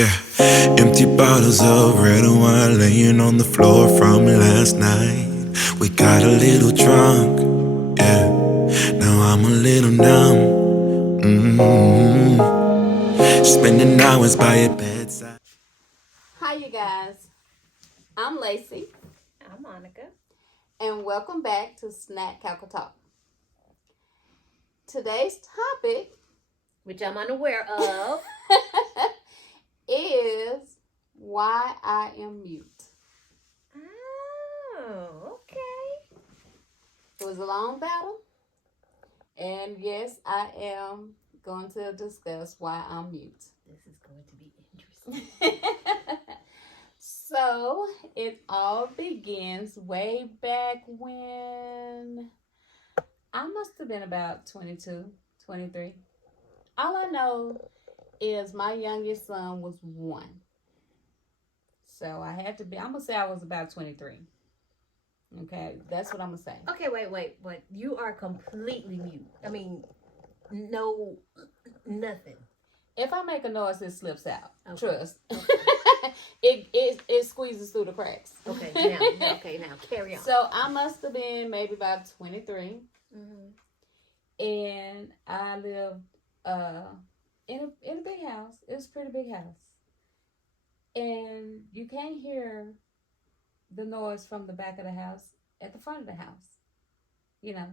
Yeah, empty bottles of red wine laying on the floor from last night. We got a little drunk, yeah. Now I'm a little numb. Spending hours by your bedside. Hi, you guys. I'm Lacy, I'm Monica. and welcome back to Snack Cackle Talk. Today's topic Which I'm unaware of. is why I am mute. Oh, okay. It was a long battle, and yes, I am going to discuss why I'm mute. This is going to be interesting. So, it all begins way back when I must have been about 22, 23. All I know is my youngest son was 1. So I had to be, I'm going to say I was about 23. Okay, that's what I'm going to say. Okay, wait. You are completely mute. I mean, no, nothing. If I make a noise, it slips out. Okay. Trust. Okay. It squeezes through the cracks. Okay, now carry on. So I must have been maybe about 23. Mm-hmm. And I lived in a big house. It was a pretty big house. And you can't hear the noise from the back of the house at the front of the house, you know.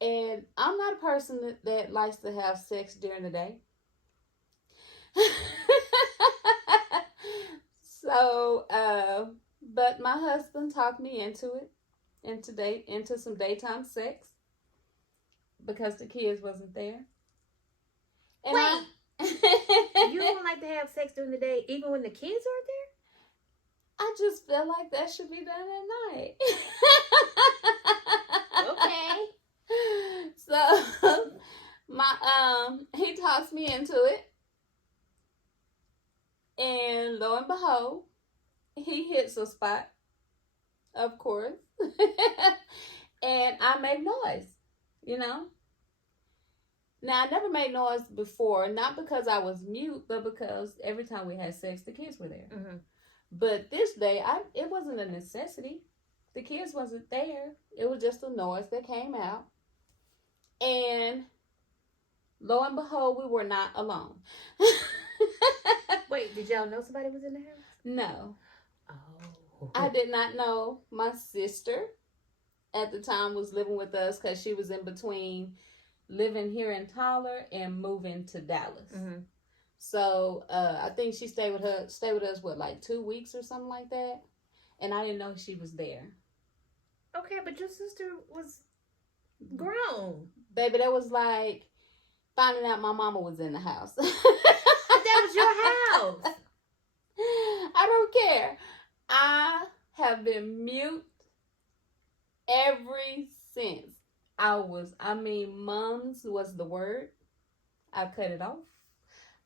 And I'm not a person that likes to have sex during the day. So, but my husband talked me into it, into some daytime sex because the kids wasn't there. And Wait. You don't like to have sex during the day, even when the kids aren't there? I just feel like that should be done at night. Okay. So he talks me into it. And lo and behold, he hits a spot, of course. And I make noise, you know. Now, I never made noise before, not because I was mute, but because every time we had sex, the kids were there. Mm-hmm. But this day, it wasn't a necessity. The kids wasn't there. It was just a noise that came out. And lo and behold, we were not alone. Wait, did y'all know somebody was in the house? No. Oh. I did not know my sister at the time was living with us because she was in between living here in Tyler and moving to Dallas. Mm-hmm. So I think she stayed with us like 2 weeks or something like that, and I didn't know she was there. Okay, but your sister was grown. Baby, that was like finding out my mama was in the house. But that was your house. I don't care. I have been mute ever since. Mums was the word. I cut it off.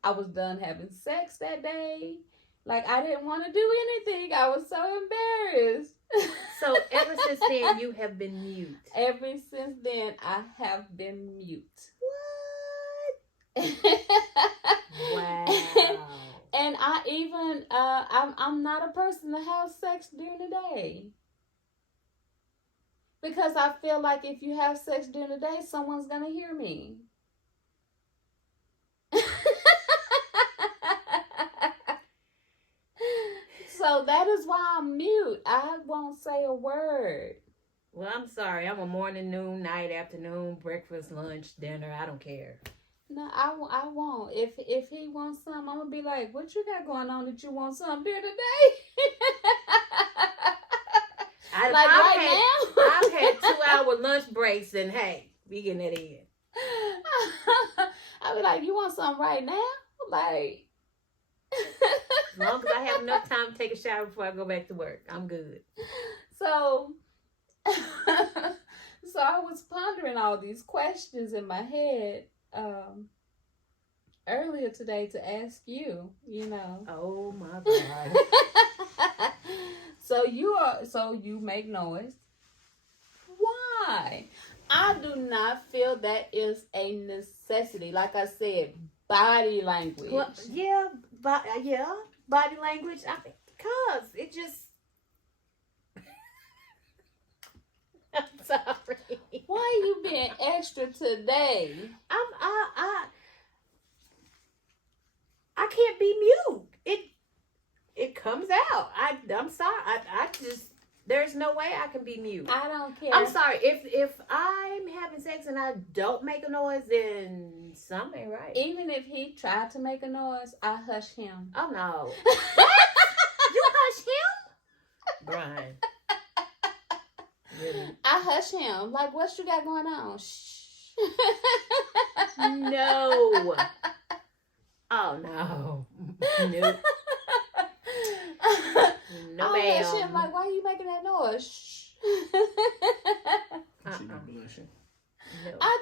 I was done having sex that day. Like, I didn't want to do anything. I was so embarrassed. So, ever since then, you have been mute. Ever since then, I have been mute. What? Wow. And I even, I'm not a person to have sex during the day. Because I feel like if you have sex during the day, someone's going to hear me. So that is why I'm mute. I won't say a word. Well, I'm sorry. I'm a morning, noon, night, afternoon, breakfast, lunch, dinner. I don't care. No, I won't. If he wants some, I'm gonna be like, "What you got going on that you want some during the day?" I've had 2-hour lunch breaks, and hey, we getting it in. I be like, "You want some right now?" Like, as long as I have enough time to take a shower before I go back to work, I'm good. So, so I was pondering all these questions in my head earlier today to ask you. You know. Oh my God. So you make noise. Why? I do not feel that is a necessity. Like I said, body language. Well, yeah, body language. I think because it just. I'm sorry. Why you being extra today? I can't be mute. It comes out. I'm sorry. I just there's no way I can be mute. I don't care. I'm sorry. If I'm having sex and I don't make a noise, then something ain't right. Even if he tried to make a noise, I hush him. Oh no. What? You hush him? Brian. Really? I hush him. Like, what you got going on? Shh. No. Oh no. Nope. No, I ma'am. hush him. Like, why are you making that noise? Shh. She be blushing. No. I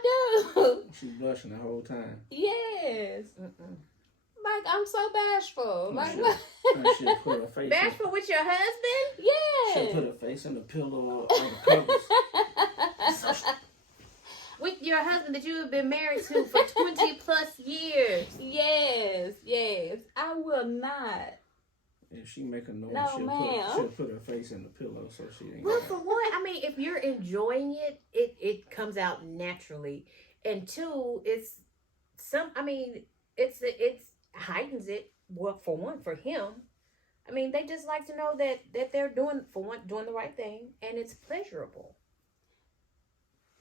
do. She blushing the whole time. Yes. Mm-mm. Like, I'm so bashful. Like, she'll, what? she'll put her face. Bashful with your husband? She'll put Yeah. her face in the pillow or the covers. With your husband that you have been married to for 20 plus years. Yes, yes. I will not. If she make a noise, No, she'll put her face in the pillow so she ain't. Well, for one, I mean, if you're enjoying it, it comes out naturally. And two, it's heightens it. Well, for one, for him, I mean, they just like to know that they're doing the right thing, and it's pleasurable.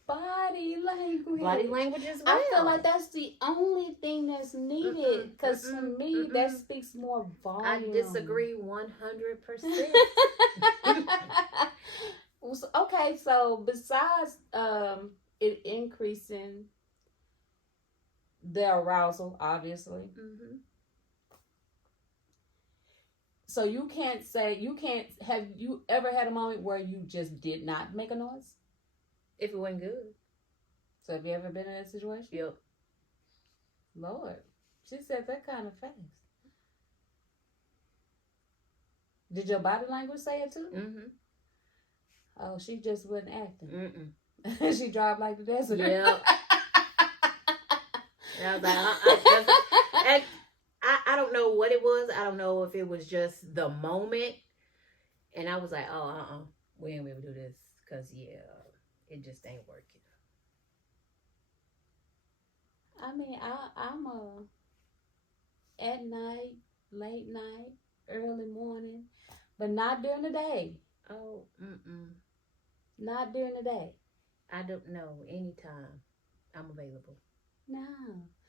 Body language. Body language as well. I feel like that's the only thing that's needed. Because to me, that speaks more volume. I disagree 100%. Okay, so besides it increasing the arousal, obviously. Mm-hmm. So have you ever had a moment where you just did not make a noise? If it wasn't good. So have you ever been in that situation? Yep. Lord, she said that kind of fast. Did your body language say it too? Mm-hmm. Oh, she just wasn't acting. Mm-mm. She dropped like the desert. Yep. I was like, I don't know what it was. I don't know if it was just the moment. And I was like, we ain't able to do this. Because, it just ain't working. I mean, I'm at night, late night, early morning, but not during the day. Oh, Not during the day. I don't know. Anytime I'm available. No.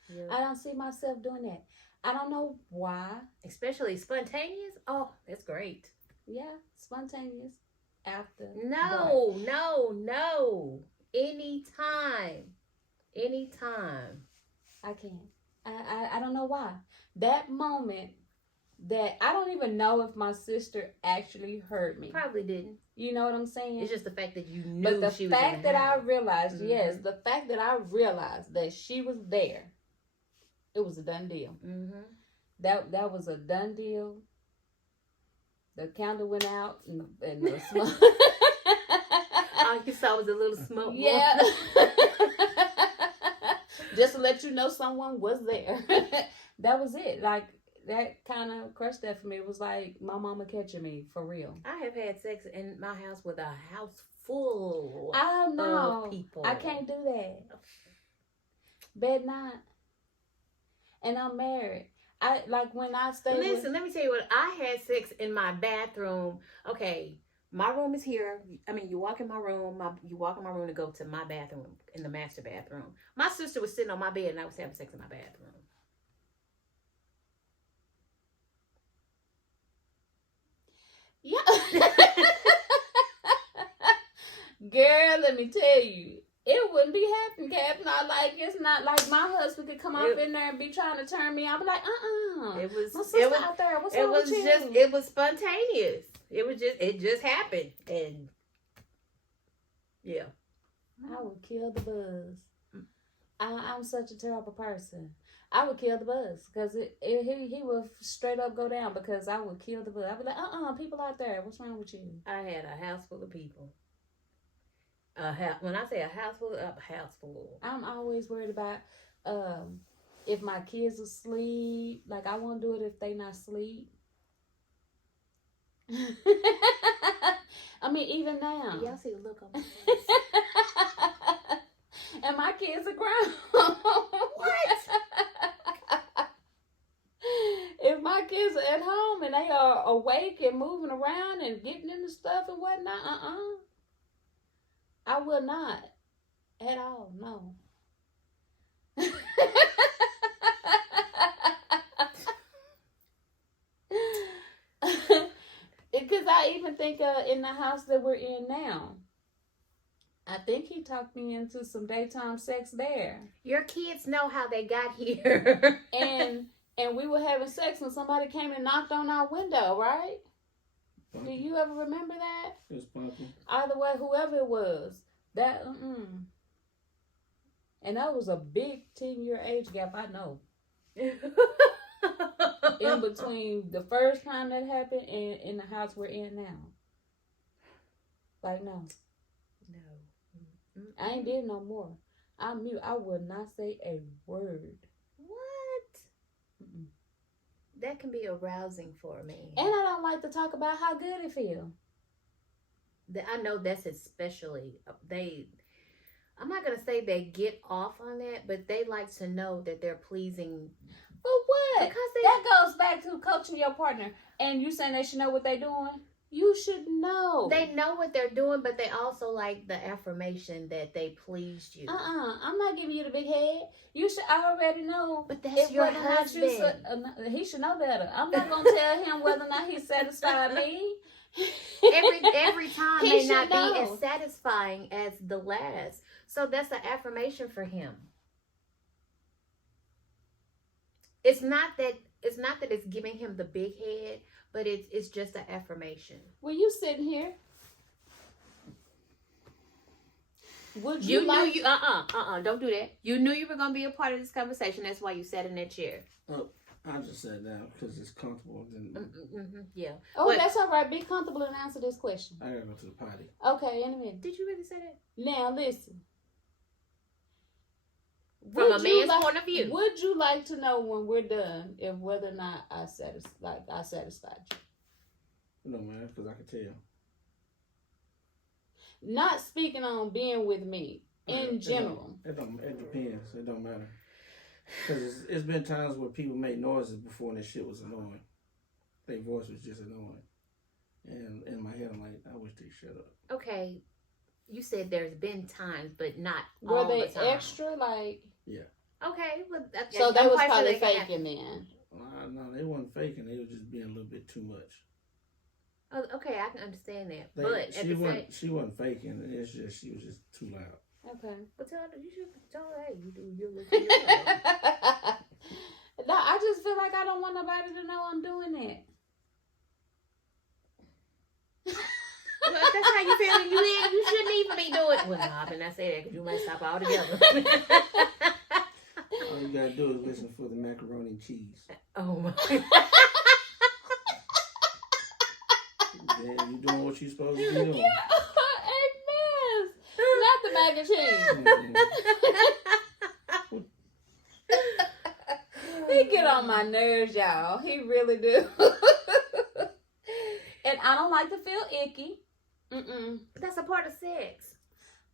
Yep. I don't see myself doing that. I don't know why. Especially spontaneous. Oh, that's great. Yeah, spontaneous after. No. Anytime. I can't. I don't know why. That moment that I don't even know if my sister actually heard me. Probably didn't. You know what I'm saying? It's just the fact that you knew but the she was fact in that the I house. realized, yes, the fact that I realized that she was there, it was a done deal. Mm-hmm. That was a done deal. The candle went out and the smoke. All you saw was a little smoke. Yeah. Just to let you know someone was there. That was it. Like, that kind of crushed that for me. It was like my mama catching me, for real. I have had sex in my house with a house full of people. I can't do that. Bed not. And I'm married. When I stay. Listen, let me tell you what. I had sex in my bathroom. Okay, my room is here. I mean, you walk in my room. You walk in my room to go to my bathroom, in the master bathroom. My sister was sitting on my bed, and I was having sex in my bathroom. Yeah. Girl, let me tell you, it wouldn't be happening, Cap. It's not like my husband could come up in there and be trying to turn me. I'd be like, It was my sister out there. What's wrong with you? It was spontaneous. It just happened, and yeah. I would kill the buzz. I'm such a terrible person. I would kill the buzz because he would straight up go down because I would kill the buzz. I'd be like, people out there, what's wrong with you? I had a house full of people. When I say a house full. I'm always worried about if my kids asleep, like I won't do it if they not asleep. I mean, even now. Y'all see the look on my face. And my kids are grown. What? If my kids are at home and they are awake and moving around and getting into stuff and whatnot, I will not. At all, no. Because I even think in the house that we're in now, I think he talked me into some daytime sex there. Your kids know how they got here. And we were having sex when somebody came and knocked on our window, right? Do you ever remember that? It was Punky. Either way, whoever it was, that and that was a big 10-year age gap, I know. In between the first time that happened and in the house we're in now. Like, no. I ain't did no more. I'm mute. I will not say a word. What? Mm-mm. That can be arousing for me. And I don't like to talk about how good it feels. I know that's especially, I'm not going to say they get off on that, but they like to know that they're pleasing. For what? Because that goes back to coaching your partner. And you saying they should know what they're doing? You should know. They know what they're doing, but they also like the affirmation that they pleased you. I'm not giving you the big head. You should. I already know. But that's your whether or not husband. he should know better. I'm not gonna tell him whether or not he satisfied me. Every time He may should not know. be as satisfying as the last. So that's an affirmation for him. It's not that it's giving him the big head, but it's just an affirmation. Well, you sitting here. Would You you knew like? you don't do that. You knew you were gonna be a part of this conversation. That's why you sat in that chair. Oh, I just sat down because it's comfortable. Then Yeah. Oh, But- that's all right. Be comfortable and answer this question. I gotta go to the potty. Okay, in a minute. Did you really say that? Now listen. From Would a you man's point of view. Would you like to know when we're done if whether or not I satisfied you? No, man, because I can tell. Not speaking on being with me in general. It depends. It don't matter. Because it's been times where people made noises before and that shit was annoying. Their voice was just annoying. And in my head, I'm like, I wish they'd shut up. Okay. You said there's been times, but not Were all they the time. extra? Like, Yeah. Okay. Well, so they I'm was quite sure probably they can have- faking then. No, they wasn't faking. They was just being a little bit too much. Oh, okay, I can understand that. But at the same, She wasn't faking. It's just she was just too loud. Okay. but you should tell her, hey, you do your look. No, I just feel like I don't want nobody to know I'm doing that. Well, if that's how you feel, you shouldn't even be doing. Well, no, I better not say that because you might stop altogether. All you gotta do is listen for the macaroni and cheese. Oh my! Yeah, you doing what you supposed to be doing. Amen. Not the mac and cheese. He get on my nerves, y'all. He really do. And I don't like to feel icky. That's a part of sex.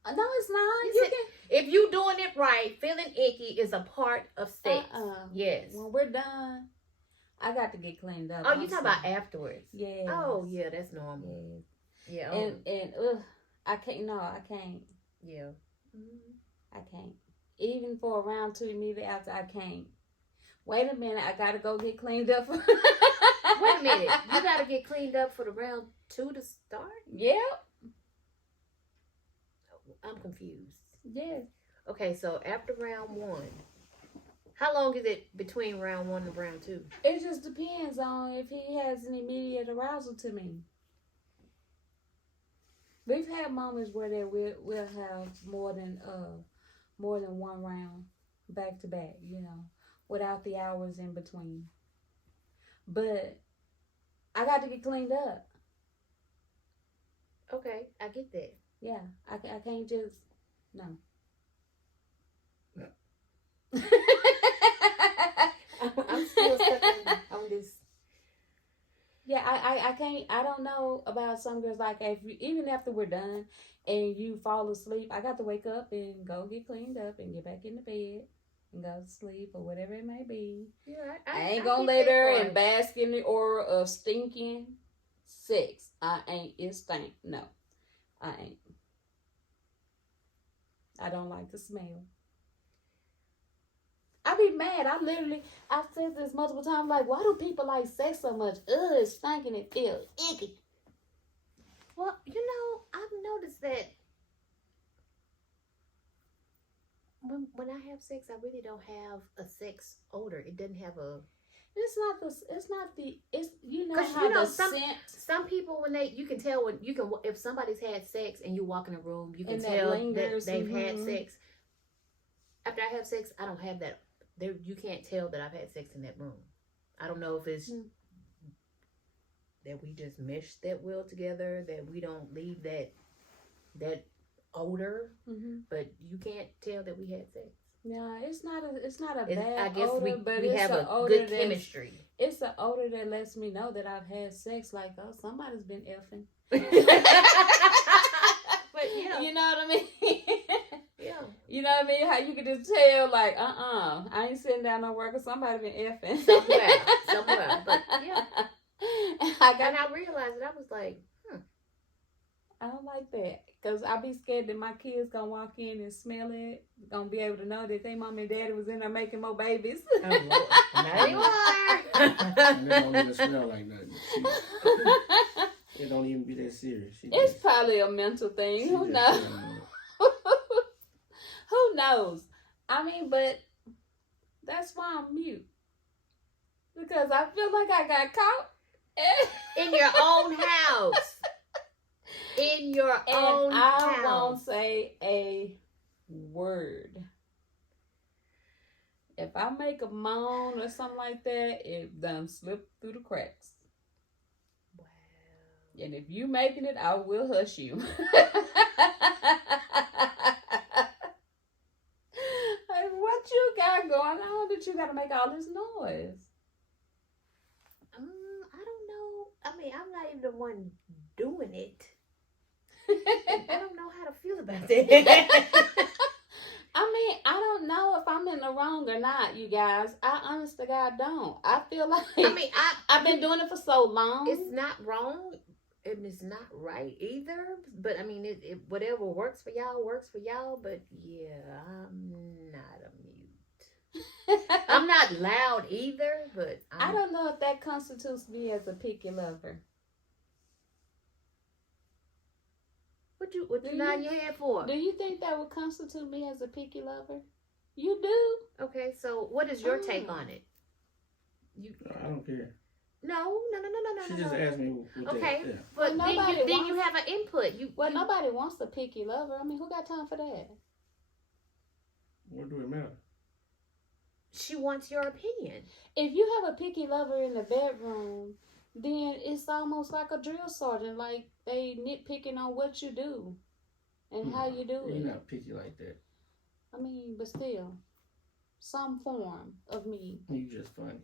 No, it's not. You if you doing it right, feeling icky is a part of sex. Yes. When we're done, I got to get cleaned up. Oh, you talking about afterwards? Yeah. Oh, yeah, that's normal. Yes. Yeah. And I can't. No, I can't. Yeah. I can't. Even for a round two immediately after, I can't. Wait a minute, I gotta go get cleaned up. Wait a minute, you gotta get cleaned up for the round two to start? Yep. I'm confused. Yes. Okay, so after round one, how long is it between round one and round two? It just depends on if he has an immediate arousal to me. We've had moments where we'll have more than one round back to back, without the hours in between. But I got to get cleaned up. Okay, I get that. Yeah, I can't just, no. Yeah. I'm still stuck on this. Yeah, I can't. I don't know about some girls. Like, even after we're done and you fall asleep, I got to wake up and go get cleaned up and get back in the bed and go to sleep or whatever it may be. Yeah, I ain't gonna lay there and bask in the aura of stinking sex. I ain't. It stink. No, I ain't. I don't like the smell. I be mad. I've said this multiple times. Like, why do people like sex so much? Ugh, it's stinking. It feels icky. Well, I've noticed that when I have sex, I really don't have a sex odor. It doesn't have a. It's not the. It's not the. It's Because the scent. Some people when you can tell if somebody's had sex and you walk in a room, you can And tell lingers, that they've had sex. After I have sex, I don't have that. There, you can't tell that I've had sex in that room. I don't know if it's that we just mesh that well together, that we don't leave that odor, but you can't tell that we had sex. No, it's not a bad I guess odor, but we it's have an a odor good chemistry. It's an odor that lets me know that I've had sex. Like, oh, somebody's been effing. But yeah, you know what I mean. Yeah. You know what I mean? How you can just tell, like, I ain't sitting down no work or somebody been effing. Somewhere. But yeah. And I realized it. I was like, I don't like that. Because I be scared that my kids gonna walk in and smell it. Gonna be able to know that their mom and daddy was in there making more babies. oh, Lord. Not anymore. And it don't even smell like nothing. It don't even be that serious. It's probably a mental thing. Who knows? Who knows? I mean, but that's why I'm mute. Because I feel like I got caught. In your own house. In your own house. I won't say a word. If I make a moan or something like that, it done slipped through the cracks. Wow. And if you making it, I will hush you. Like, what you got going on that you got to make all this noise? I don't know. I mean, I'm not even the one doing it. I don't know how to feel about that. I mean, I don't know if I'm in the wrong or not, you guys. I honest to God don't. I feel like I've been doing it for so long. It's not wrong. And it's not right either. But I mean, it whatever works for y'all works for y'all. But yeah, I'm not a mute. I'm not loud either. But I don't know if that constitutes me as a picky lover. What you nodding your head for? Do you think that would constitute me as a picky lover? You do? Okay, so what is your take on it? I don't care. No. She just asked me. Okay, yeah. but then you have an input. Nobody wants a picky lover. I mean, who got time for that? What do it matter? She wants your opinion. If you have a picky lover in the bedroom, then it's almost like a drill sergeant. Like, they nitpicking on what you do and how you do it. You're not picky like that. I mean, but still, some form of me. You just funny.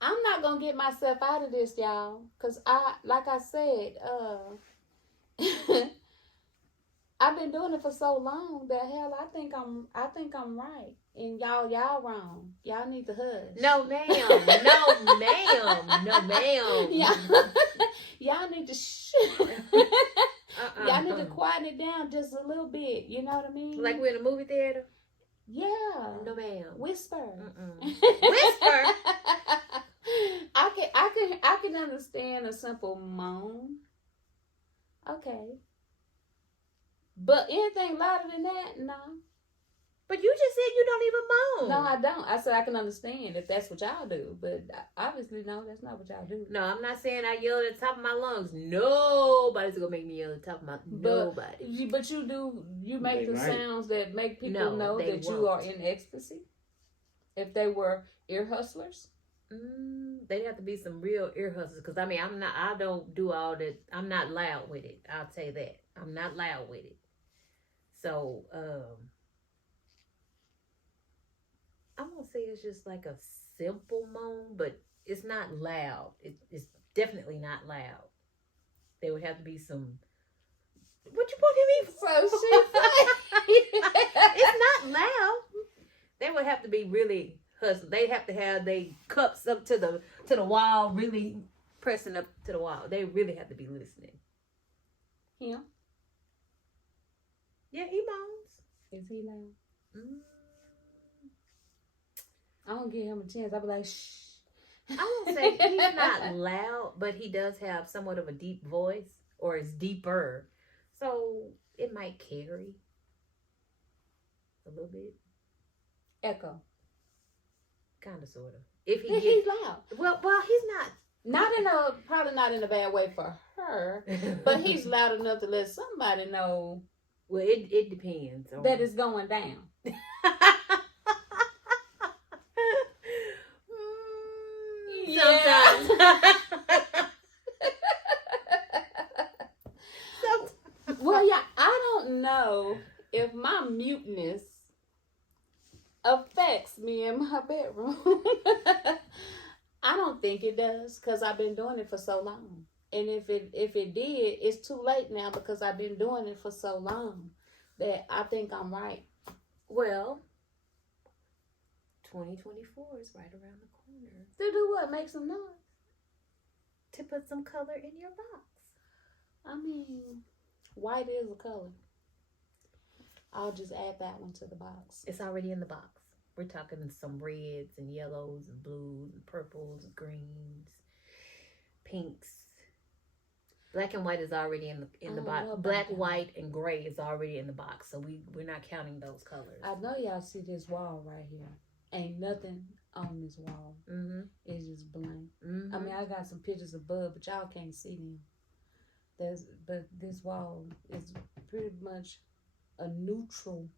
I'm not gonna get myself out of this, y'all, cause like I said, I've been doing it for so long that hell, I think I'm right, and y'all wrong. Y'all need to hush. No, ma'am. Y'all need to y'all need to quieten it down just a little bit. You know what I mean? Like we're in a movie theater. Yeah. No, ma'am. Whisper. Whisper. I can understand a simple moan. Okay. But anything louder than that, no. But you just said you don't even moan. No, I don't. I said I can understand if that's what y'all do. But obviously, no, that's not what y'all do. No, I'm not saying I yell at the top of my lungs. Nobody's going to make me yell at the top of my... Nobody. But you do. You make the sounds that make people know that won't. You are in ecstasy. If they were ear hustlers. They'd have to be some real ear hustlers. Because, I mean, I don't do all that. I'm not loud with it. I'll tell you that. I'm not loud with it. So, I'm going to say it's just like a simple moan, but it's not loud. It's definitely not loud. There would have to be some. What you pointing at me for? So she said, it's not loud. They would have to be really hustling. They'd have to have their cups up to the wall, really pressing up to the wall. They really have to be listening. him. Yeah, he moans. Is he loud? Mm. I don't give him a chance. I'll be like, shh. I won't say he's not loud, but he does have somewhat of a deep voice, or it's deeper. So it might carry a little bit. Echo. Kind of, sort of. If Yeah, he's loud. well, he's not. Probably not in a bad way for her, but he's loud enough to let somebody know. Well, it depends. That it's going down. Sometimes. Well, yeah, I don't know if my muteness affects me in my bedroom. I don't think it does, because I've been doing it for so long. And if it did, it's too late now, because I've been doing it for so long that I think I'm right. Well, 2024 is right around the corner. To do what? Make some noise. To put some color in your box. I mean, white is a color. I'll just add that one to the box. It's already in the box. We're talking some reds and yellows and blues and purples and greens, pinks. Black and white is already in the box. Black, white, and gray is already in the box. So we're not counting those colors. I know y'all see this wall right here. Ain't nothing on this wall. Mm-hmm. It's just blank. Mm-hmm. I mean, I got some pictures above, but y'all can't see them. But this wall is pretty much a neutral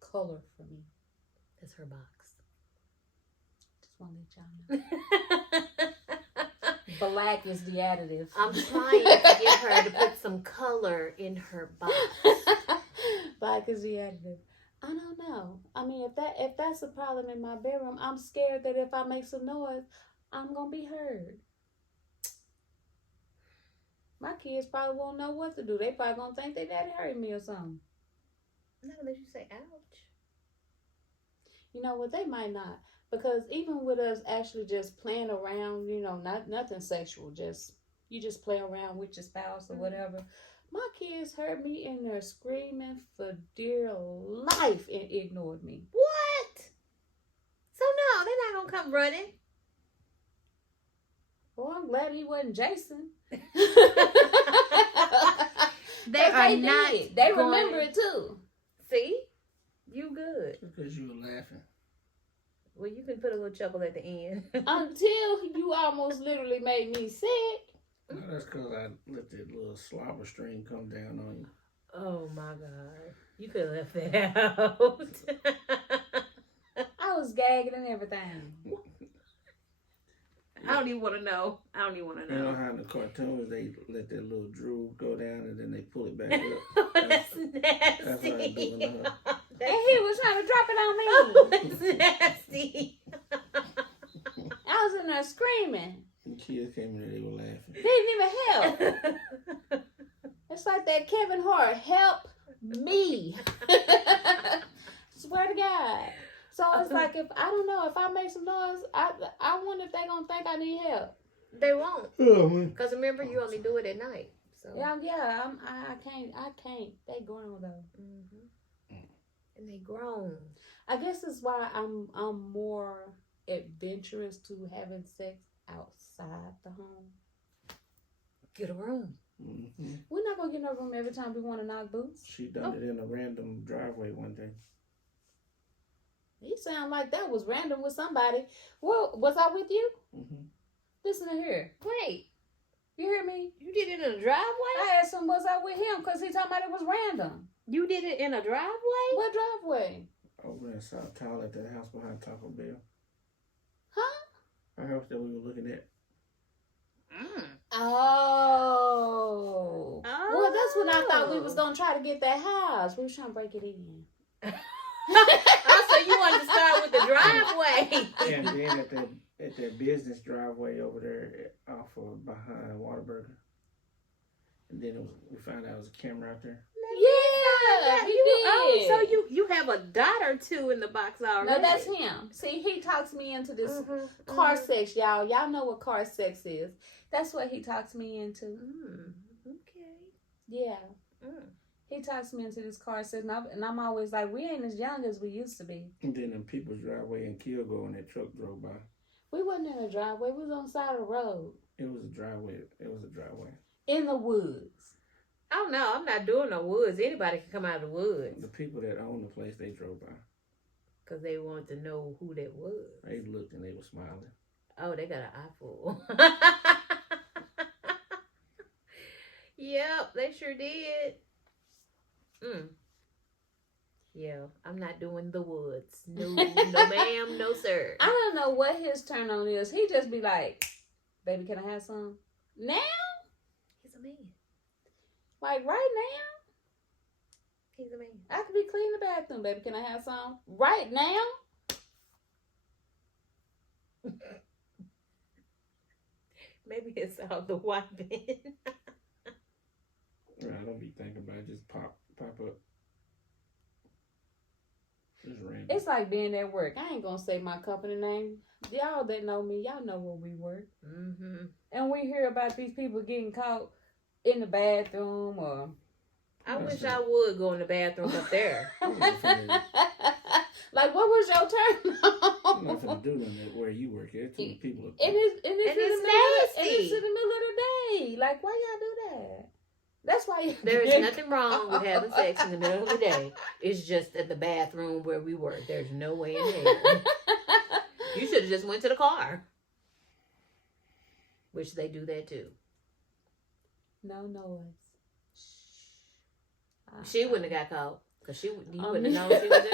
color for me. That's her box. Just want to let y'all know. Black is the additive. I'm trying to get her to put some color in her box. Black is the additive. I don't know. I mean, if that's a problem in my bedroom, I'm scared that if I make some noise, I'm gonna be heard. My kids probably won't know what to do. They probably gonna think their daddy hurt me or something. Not unless you say ouch. You know what? They might not, because even with us actually just playing around, nothing sexual. You just play around with your spouse or whatever. My kids heard me in there screaming for dear life and ignored me. What? So no, they're not gonna come running. Well, I'm glad he wasn't Jason. They are not. They remember it too. See, you good. Because you were laughing. Well, you can put a little chuckle at the end. Until you almost literally made me sick. No, that's because I let that little slobber stream come down on you. Oh my God. You could have left that out. I was gagging and everything. I don't even want to know. You know how in the cartoons they let that little drool go down and then they pull it back up? That's nasty. That's how I'm doing to her. And he was trying to drop it on me. That's nasty. I was in there screaming. The kids came in there, they were laughing. Didn't even help. It's like that Kevin Hart, help me. Swear to God. So it's like, if I make some noise, I wonder if they're going to think I need help. They won't. Oh, man. Because remember, you only do it at night. So I can't. They grown though. Mm-hmm. And they grown. I guess that's why I'm more adventurous to having sex outside the home. Get a room. Mm-hmm. We're not going to get no room every time we want to knock boots. She done it in a random driveway one day. You sound like that was random with somebody. Well, was I with you? Mm-hmm. Listen to here. Wait, You hear me? you did it in a driveway? I asked him, was I with him? Because he talking about it was random. You did it in a driveway? What driveway? Over in South Tyler at that house behind Taco Bell. Huh? Our house that we were looking at. Oh. Well, that's when I thought we was gonna try to get that house. We was trying to break it in. So you wanted to start with the driveway. And then at that business driveway over there off of behind Whataburger. And then we found out it was a camera out there. Yeah, we did. Oh, so you have a dot or two in the box already. No, that's him. See, he talks me into this car sex, y'all. Y'all know what car sex is. That's what he talks me into. Okay. Yeah. He talks me into this car sex, and I'm always like, we ain't as young as we used to be. And then in people's driveway in Kilgore, and that truck drove by. We wasn't in a driveway. We was on the side of the road. It was a driveway. In the woods. Oh, no, I'm not doing no woods. Anybody can come out of the woods. The people that own the place, they drove by. Because they wanted to know who that was. They looked and they were smiling. Oh, they got an eye full. Yep, they sure did. Yeah, I'm not doing the woods. No, no ma'am, no sir. I don't know what his turn on is. He just be like, baby, can I have some? Now? He's a man. Like right now? He's a man. I could be cleaning the bathroom, baby. Can I have some? Right now? Maybe it's all the white men. I don't be thinking about it. Just pop up. Just random. It's like being at work. I ain't gonna say my company name. Y'all that know me, y'all know where we work. And we hear about these people getting caught in the bathroom or... I wish I would go in the bathroom up there. Like, what was your turn on? I'm not gonna do that where you work. It's too many people up there. It's in the middle of the day. Like, why y'all do that? That's why there is nothing wrong with having sex in the middle of the day. It's just at the bathroom where we work. There's no way in hell. You should have just went to the car. Which they do that too. No noise. She wouldn't have got caught. Because you wouldn't have known she was in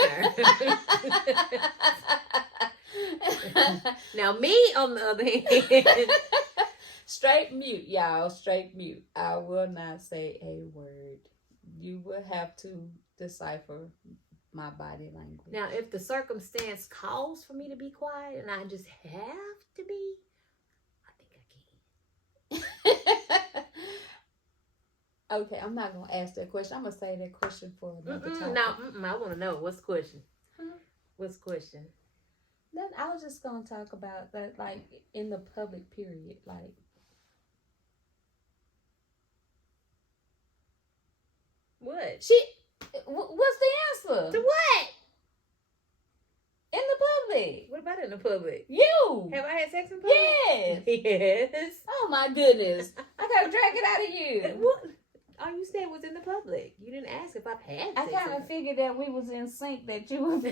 there. Now me, on the other hand... Straight mute, y'all. Straight mute. I will not say a word. You will have to decipher my body language. Now, if the circumstance calls for me to be quiet and I just have to be, I think I can. Okay, I'm not going to ask that question. I'm going to say that question for another time. No, I want to know. What's the question? What's the question? Then I was just going to talk about that, like, in the public period, like. What? What's the answer? To what? In the public. What about in the public? You. Have I had sex in public? Yes. Yes. Oh my goodness. I gotta drag it out of you. What? All you said was in the public. You didn't ask if I've had sex. I kind of figured that we was in sync, that you would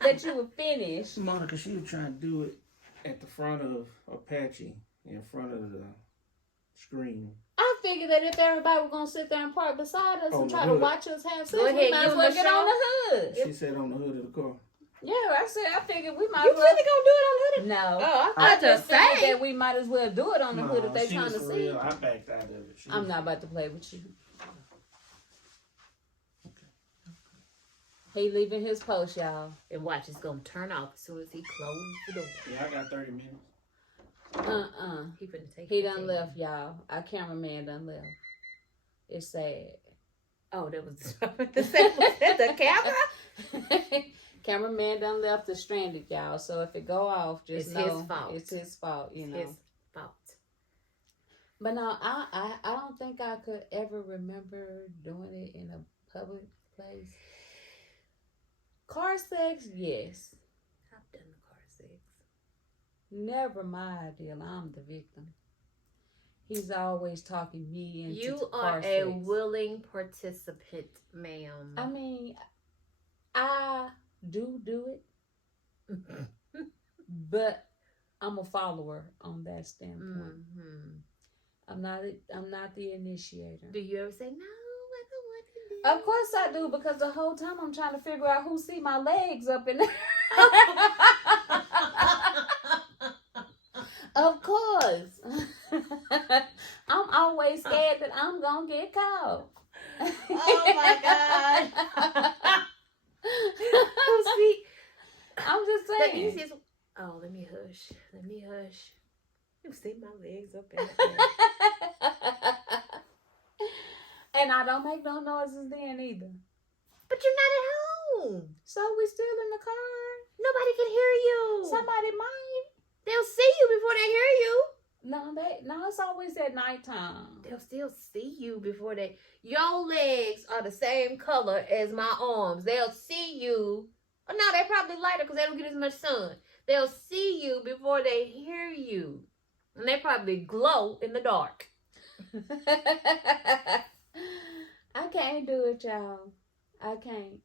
that you would finish. Monica, she was trying to do it at the front of Apache, in front of the screen. I figured that if everybody was gonna sit there and park beside us and try to watch us have sex, we might as well get on the hood. She said on the hood of the car. Yeah, I figured we might You as well. really gonna do it on the hood? No. Oh, I just figured that we might as well do it on the hood if they trying to see. Real. I backed out of it. I'm not about to play with you. He leaving his post, y'all. And watch, it's gonna turn off as soon as he closes the door. Yeah, I got 30 minutes. He finna take. He done left, y'all. Our cameraman done left. It's sad. Oh, that was the camera. Cameraman done left us stranded, y'all. So if it go off, just know his fault. it's his fault. You know, His fault. But no, I don't think I could ever remember doing it in a public place. Car sex, yes. I've done the car sex. Never my ideal. I'm the victim. He's always talking me into You car are a sex. willing participant, ma'am. I mean, I do it, but I'm a follower on that standpoint. I'm not the initiator. Do you ever say no? I don't want to do. Of course I do, because the whole time I'm trying to figure out who see my legs up in there. Of course. I'm always scared that I'm gonna get caught. Oh my God. So sweet. I'm just The saying. easiest. Oh, let me hush. Let me hush. You see my legs up in the air. And I don't make no noises then either. But you're not at home. So we still in the car. Nobody can hear you. Somebody might. They'll see you before they hear you. No, it's always at nighttime. They'll still see you before they. Your legs are the same color as my arms. They'll see you. Oh, no, they're probably lighter because they don't get as much sun. They'll see you before they hear you. And they probably glow in the dark. I can't do it, y'all. I can't.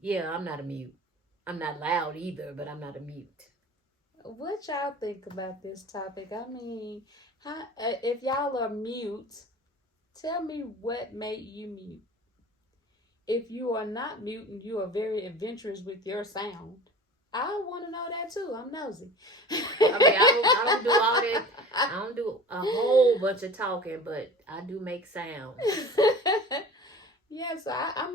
Yeah, I'm not a mute. I'm not loud either, but I'm not a mute. What y'all think about this topic? I mean, if y'all are mute, tell me what made you mute. If you are not mute and you are very adventurous with your sound, I want to know that too. I'm nosy. I mean, I don't do all that. I don't do a whole bunch of talking, but I do make sounds. Yeah, so I'm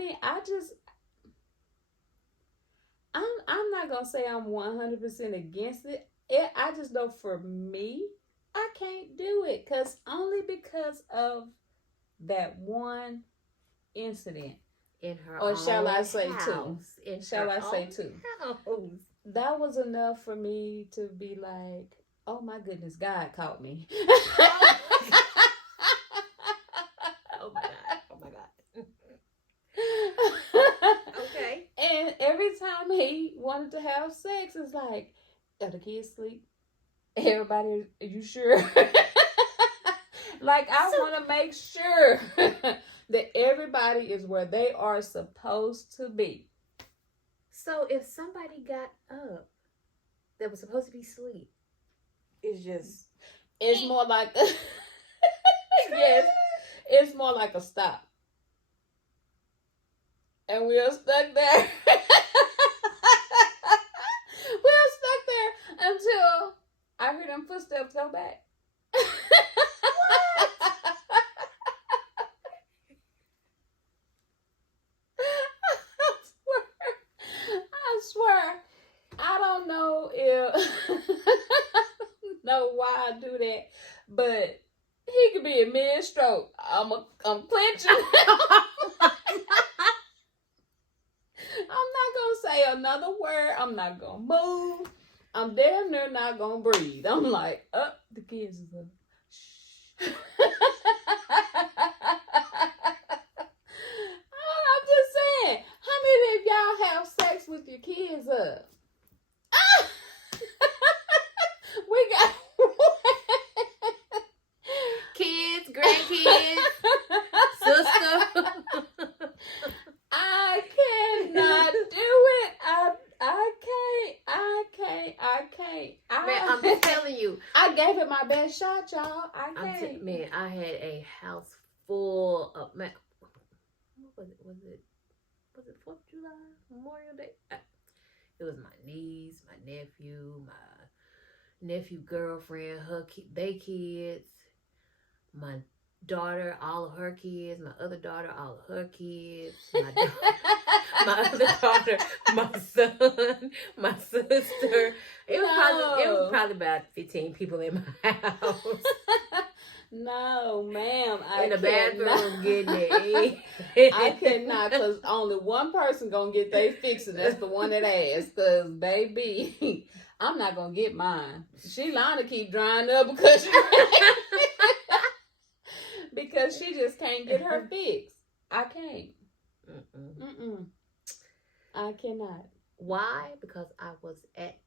not gonna say I'm 100% against it. I just know for me, I can't do it only because of that one incident. In her Or own shall I say house. two? Shall I say two? House. That was enough for me to be like, oh my goodness, God caught me. Oh my God. Oh my God. Okay. And every time he wanted to have sex, it's like, are the kids asleep? Everybody, are you sure? Like, I want to make sure that everybody is where they are supposed to be. So if somebody got up that was supposed to be asleep, it's more like a, yes, it's more like a stop. And we're stuck there. We're stuck there until I hear them footsteps go back. I swear, I don't know why I do that, but he could be a mid-stroke. I'm clenching. I'm not gonna say another word. I'm not gonna move. I'm damn near not gonna breathe. I'm like, the kids is up. Shh. I'm just saying, how many of y'all have sex with your kids up? We got kids, grandkids, sister. I cannot do it. I can't. Man, I'm just telling you. I gave it my best shot, y'all. I can't. Man, I had a house full of man. What was it? Was it 4th of July, Memorial Day? It was my niece, my nephew girlfriend, they kids, my daughter, all of her kids, my other daughter, all of her kids, my other daughter, my son, my sister. It was probably about 15 people in my house. No, ma'am. In the bathroom getting it. I could not, because only one person gonna get they fixing. That's the one that asked. Because, baby, I'm not gonna get mine. She lying to keep drying up because she just can't get her fix. I can't. I cannot. Why? Because I was at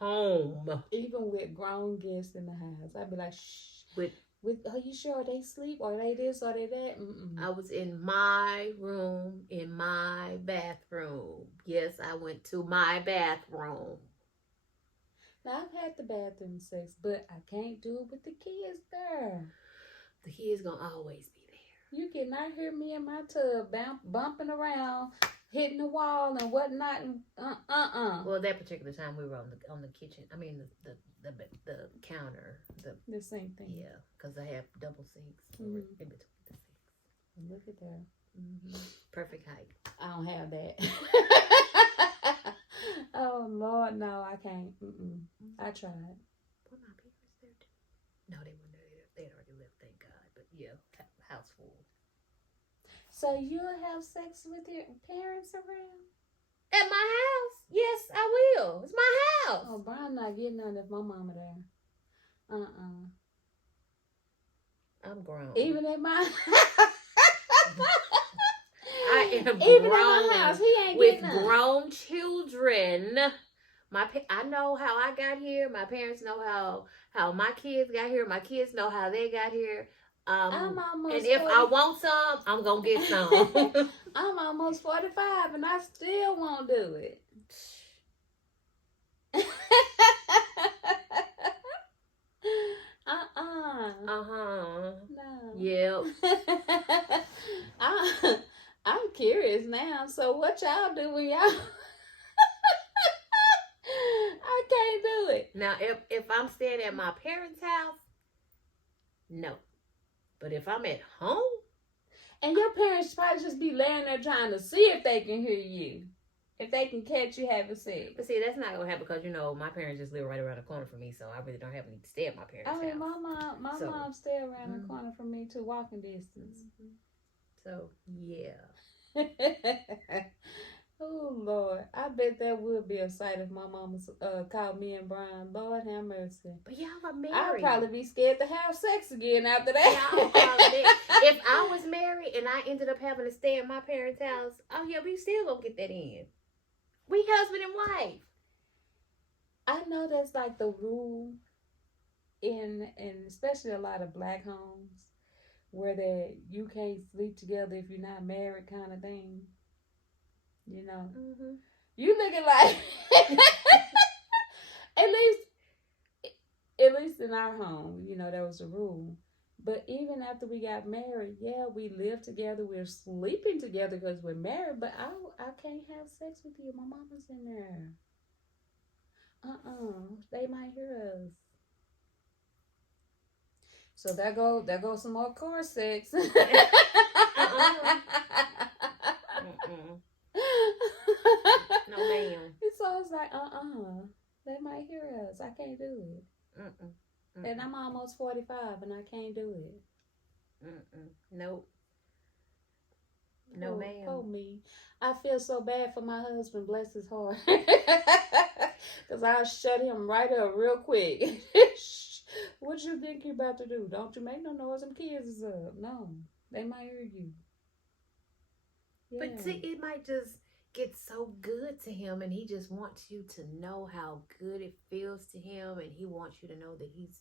home. Even with grown guests in the house, I'd be like, shh. Are you sure? Are they sleep? Are they this? Are they that? I was in my room, in my bathroom. Yes, I went to my bathroom. Now, I've had the bathroom sex, but I can't do it with the kids there. The kids gonna always be there. You cannot hear me in my tub bumping around. hitting the wall and whatnot. And Well, that particular time we were on the kitchen. I mean the counter. The same thing. Yeah, because I have double sinks in between the sinks. Look at that. Perfect height. I don't have that. Oh Lord, no, I can't. I tried. Were my parents there too? No, they weren't there. They had already left, thank God. But yeah, house full. So you'll have sex with your parents around? At my house? Yes, I will. It's my house. Oh, Brian not getting none if my mama there. I'm grown. Even at my I am even grown at my house, he ain't with getting none. grown children. I know how I got here. My parents know how my kids got here. My kids know how they got here. I'm almost and if 40. I want some, I'm gonna get some. I'm almost 45 and I still won't do it. No. Yep. I'm curious now. So what y'all do when y'all? I can't do it. Now, if I'm staying at my parents' house, no. But if I'm at home, and your parents probably just be laying there trying to see if they can hear you, if they can catch you having sex. but see, that's not gonna happen because my parents just live right around the corner from me, so I really don't have any to stay at my parents' I mean, house. my mom stay around the corner from me too, walking distance. So yeah. Oh Lord, I bet that would be a sight if my mama called me and Brian. Lord have mercy. But y'all are married. I'd probably be scared to have sex again after that. If I was married and I ended up having to stay at my parents' house, oh yeah, we still gonna get that in. We husband and wife. I know that's like the rule in especially a lot of black homes where you can't sleep together if you're not married kind of thing. You know, you looking like at least in our home, that was the rule. But even after we got married, yeah, we live together. We're sleeping together because we're married. But I can't have sex with you. My mama's in there. They might hear us. So there goes some more car sex. No, ma'am. So it's like, they might hear us. I can't do it. And I'm almost 45 and I can't do it. Nope. No, ma'am. Oh, me. I feel so bad for my husband, bless his heart. Because I'll shut him right up real quick. What you think you about to do? Don't you make no noise. Them kids is up. No, they might hear you. Yeah. But see, it might just get so good to him and he just wants you to know how good it feels to him and he wants you to know that he's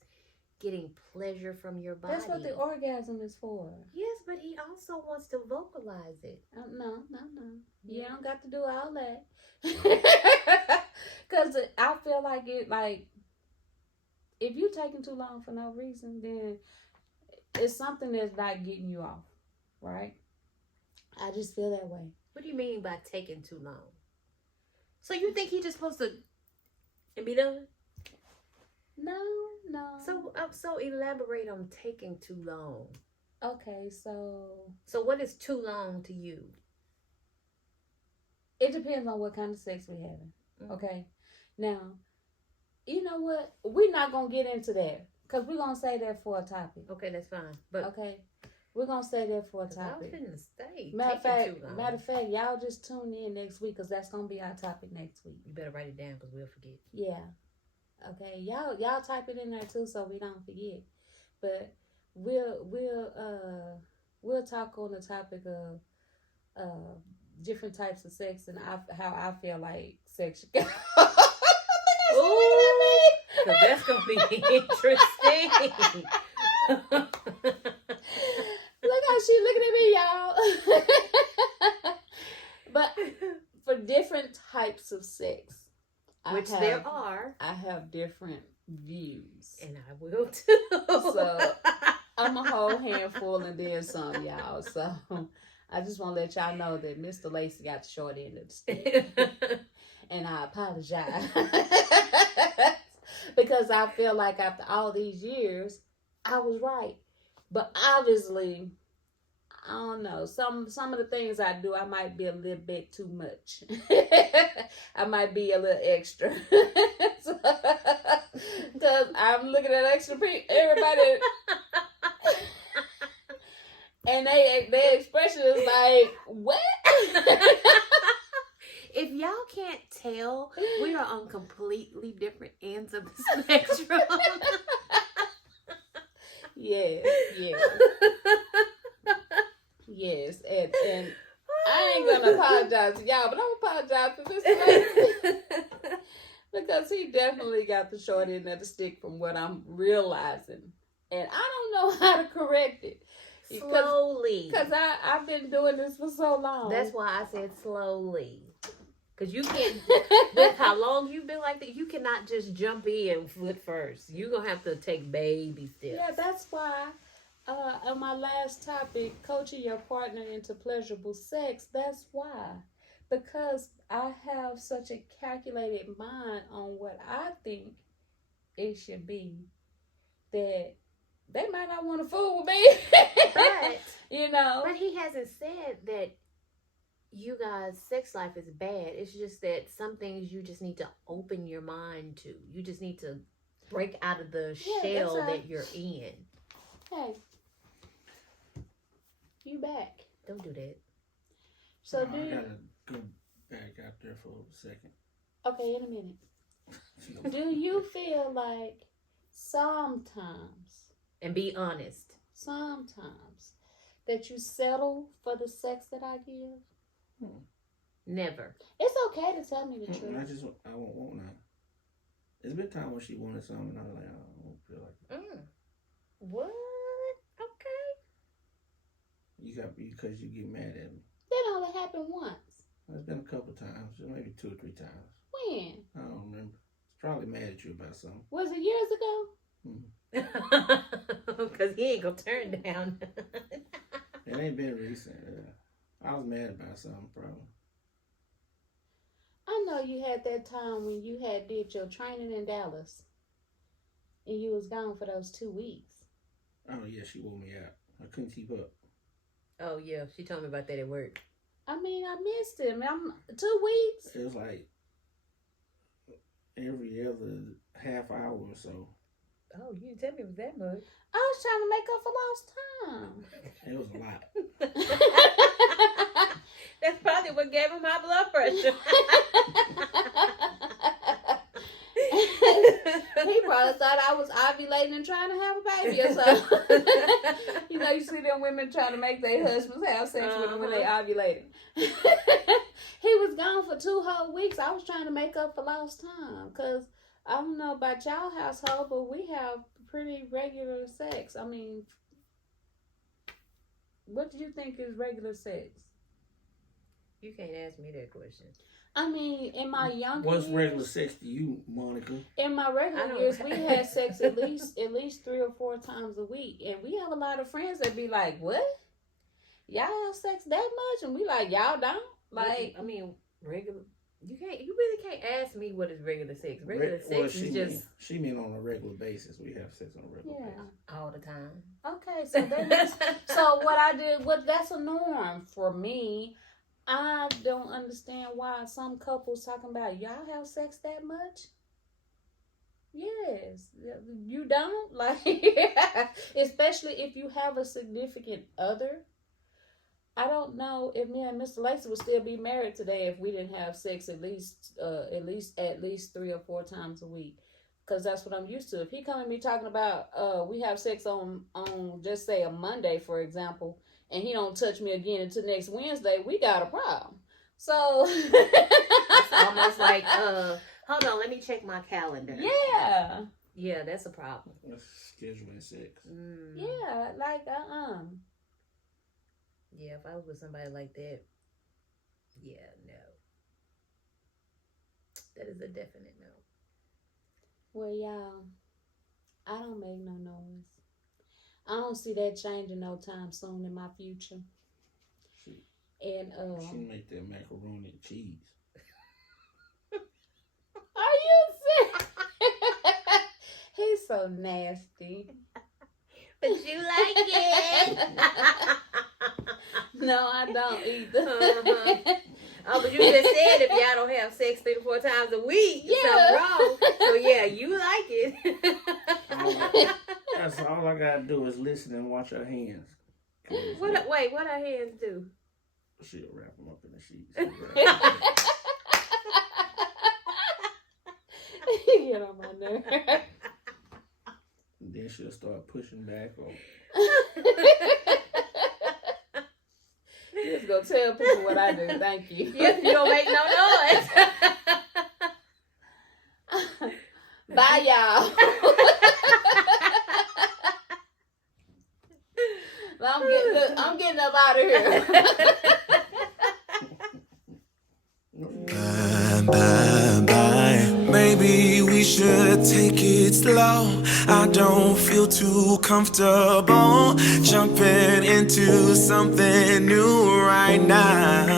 getting pleasure from your body. That's what the orgasm is for. Yes, but he also wants to vocalize it. No. You don't got to do all that. Because I feel like if you taking too long for no reason, then it's something that's not getting you off, right? I just feel that way. What do you mean by taking too long? So you think he just supposed to be done? No. So elaborate on taking too long. Okay, so what is too long to you? It depends on what kind of sex we're having. Okay, now, you know what? We're not gonna get into that because we're gonna say that for a topic. Okay, that's fine. But okay, we're gonna say that for a topic. I was finna stay. Matter of fact, y'all just tune in next week because that's gonna be our topic next week. You better write it down because we'll forget. Yeah. Okay, y'all type it in there too so we don't forget. But we'll talk on the topic of different types of sex and how I feel like sex should go. Ooh, because that's gonna be interesting. Look how she looking at me, y'all. But for different types of sex, there are, I have different views, and I will too. So I'm a whole handful and then some, y'all. So I just want to let y'all know that Mr. Lacy got the short end of the stick. And I apologize. Because I feel like after all these years, I was right. But obviously, I don't know. Some of the things I do, I might be a little bit too much. I might be a little extra. Because I'm looking at extra people, everybody, and their expression is like, what? If y'all can't tell, we are on completely different ends of the spectrum. Yes, yes, and I ain't gonna apologize to y'all, but I'm gonna apologize to Mr. Lacy because he definitely got the short end of the stick from what I'm realizing, and I don't know how to correct it. Slowly. Because I've been doing this for so long. That's why I said slowly. Because you can't, with how long you've been like that, you cannot just jump in foot first. You're going to have to take baby steps. Yeah, that's why on my last topic, coaching your partner into pleasurable sex, that's why. Because I have such a calculated mind on what I think it should be that they might not want to fool with me. But, you know. But he hasn't said that you guys' sex life is bad. It's just that some things you just need to open your mind to. You just need to break out of the shell that you're in. Hey, you back. Don't do that. So I gotta go back out there for a second. Okay, in a minute. Do you feel like sometimes, and be honest, sometimes that you settle for the sex that I give? Never. It's okay to tell me the truth. I won't want none. There's been time when she wanted something and I was like, I don't feel like it. What? Okay. Because you get mad at me. That only happened once. It's been a couple times, maybe 2 or 3 times. When? I don't remember. It's probably mad at you about something. Was it years ago? Because he ain't gonna turn down. It ain't been recent. I was mad about something, probably. I know you had that time when you had did your training in Dallas, and you was gone for those 2 weeks. Oh yeah, she wore me out. I couldn't keep up. Oh yeah, she told me about that at work. I mean, I missed him. 2 weeks. It was like every other half hour or so. Oh, you didn't tell me it was that much. I was trying to make up for lost time. It was a lot. That's probably what gave him high blood pressure. He probably thought I was ovulating and trying to have a baby or something. You know, you see them women trying to make their husbands have sex with them when they ovulating. He was gone for 2 whole weeks. I was trying to make up for lost time because I don't know about y'all household, but we have pretty regular sex. I mean, what do you think is regular sex? You can't ask me that question. I mean, in my younger What's years, regular sex to you, Monica? In my regular years, we had sex at least 3 or 4 times a week, and we have a lot of friends that be like, "What? Y'all have sex that much?" And we like, "Y'all don't." Like, I mean, regular. You really can't ask me what is regular sex. Regular sex is just. She mean on a regular basis. We have sex on a regular basis. All the time. Okay, so what I did, that's a norm for me. I don't understand why some couples talking about y'all have sex that much. Yes, you don't like, especially if you have a significant other. I don't know if me and Mr. Lacy would still be married today if we didn't have sex at least 3 or 4 times a week, because that's what I'm used to. If he come at me talking about we have sex on just say a Monday, for example, and he don't touch me again until next Wednesday, we got a problem. So it's almost like hold on, let me check my calendar. Yeah, that's a problem. That's scheduling sex. Yeah, like Yeah, if I was with somebody like that, yeah, no. That is a definite no. Well, y'all, I don't make no noise. I don't see that changing no time soon in my future. And She make that macaroni and cheese. are you serious? He's so nasty. But you like it. No, I don't either. Oh, but you just said if y'all don't have sex 3 to 4 times a week, something wrong. So yeah, you like it. That's all I gotta do is listen and watch her hands. What our hands do? She'll wrap them up in the sheets. You get on my nerve. And then she'll start pushing back on. You just go tell people what I do. Thank you. You don't make no noise. Bye, y'all. I'm getting up out of here. Bye, bye, bye. Maybe we should take it slow. I don't feel too comfortable jumping into something new right now.